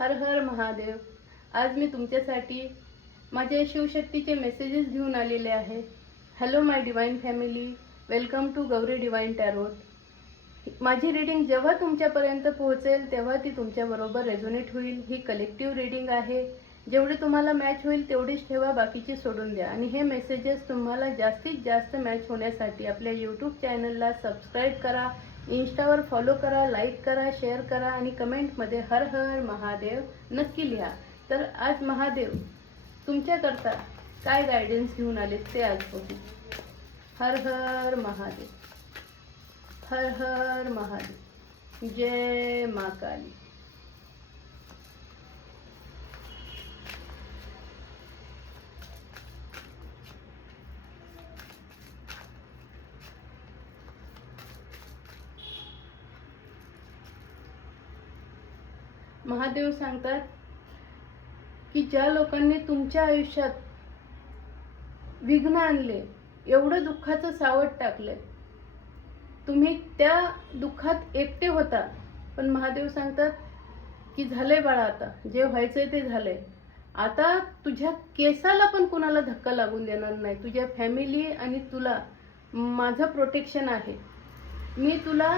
हर हर महादेव। आज मी तुमच्यासाठी माझे शिवशक्तीचे मेसेजेस घेऊन आलेले आहे। Hello my divine family, welcome to Gauri divine tarot. माझी रीडिंग जेव्हा तुमच्यापर्यंत पोहोचेल तेव्हा ती तुमच्याबरोबर रेझोनेट होईल। ही कलेक्टिव्ह रीडिंग आहे। जेवढी तुम्हाला मॅच होईल तेवढीच ठेवा, बाकीची सोडून द्या। आणि हे मेसेजेस तुम्हाला जास्तीत जास्त मॅच होण्यासाठी आपल्या यूट्यूब चॅनलला सबस्क्राईब करा, इंस्टावर फॉलो करा, लाईक करा, शेअर करा आणि कमेंटमध्ये हर हर महादेव नक्की लिहा। तर आज महादेव तुमच्याकरता काय गायडन्स घेऊन आले ते आज बघू। हर हर महादेव, हर हर महादेव, जय माँ काली। महादेव सांगतात की ज्या लोकांनी तुमच्या आयुष्यात विघ्न आणले, एवढं दुःखाचं सावट टाकले, तुम्ही त्या दुःखात एकटे होता, पण महादेव सांगतात की झाले बाळा, आता जे व्हायचंय ते झालंय। आता तुझ्या केसाला पण कुणाला धक्का लागून देणार नाही। तुझ्या फॅमिली आणि तुला माझं प्रोटेक्शन आहे। मी तुला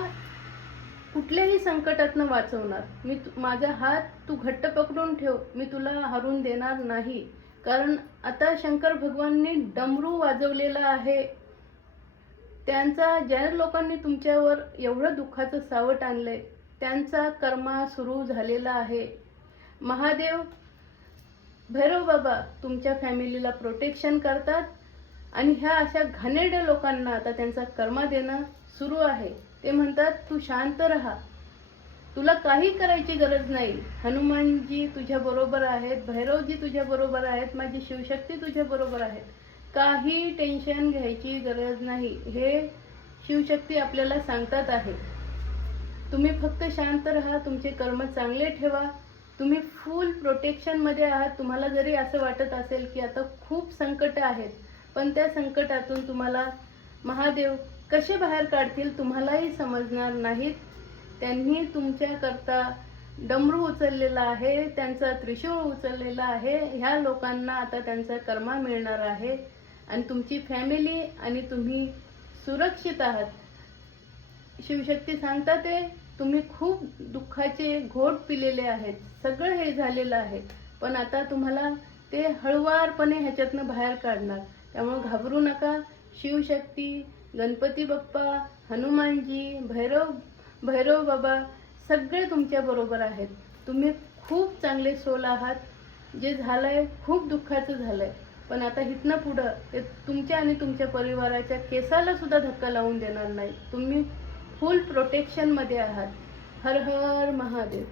कुठल्याही संकटातनं वाचवणार। माझा हात तू घट्ट पकडून ठेव, मी तुला हरवून देणार नाही। कारण आता शंकर भगवानने डमरू वाजवलेला आहे। त्यांचा ज्या लोकांनी तुमच्यावर एवढं दुःखाचं सावट आणलंय त्यांचा कर्मा सुरू झालेला आहे। महादेव भैरव बाबा तुमच्या फॅमिलीला प्रोटेक्शन करतात आणि ह्या अशा घाणेरड्या लोकांना आता त्यांचा कर्मा देणं सुरू आहे। ते म्हणतात तू शांत राहा, तुला काही करायची गरज नाही। हनुमानजी तुझ्या बरोबर आहेत, भैरवजी तुझ्या बरोबर आहेत, माझी शिवशक्ती तुझ्या बरोबर आहेत। काही टेन्शन घ्यायची गरज नाही, हे शिवशक्ती आपल्याला सांगतात आहे। तुम्ही फक्त शांत राहा, तुमचे कर्म चांगले ठेवा, तुम्ही फुल प्रोटेक्शन मध्ये आहात। तुम्हाला जरी असं वाटत असेल की आता खूप संकट आहेत, पण त्या संकटातून तुम्हाला महादेव कसे बाहेर काढतील तुम्हालाही समजणार नाहीत। त्यांनी तुमच्याकरता डमरू उचललेला आहे, त्यांचा त्रिशूळ उचललेला आहे। ह्या लोकांना आता त्यांचा कर्मा मिळणार आहे आणि तुमची फॅमिली आणि तुम्ही सुरक्षित आहात। शिवशक्ती सांगतात ते तुम्ही खूप दुःखाचे घोट पिलेले आहेत, सगळं हे झालेलं आहे, पण आता तुम्हाला ते हळुवारपणे ह्याच्यातनं बाहेर काढणार। त्यामुळे घाबरू नका। शिवशक्ती, गणपती बाप्पा, हनुमानजी, भैरव बाबा सगळे तुमच्या बरोबर आहेत। तुम्ही खूप चांगले सोल आहात। जे झालंय खूप दुःखाचं झालंय, पण आता इथनं पुढं ते तुमच्या आणि तुमच्या परिवाराच्या केसाला सुद्धा धक्का लावून देणार नाही। तुम्ही फुल प्रोटेक्शन मध्ये आहात। हर हर महादेव।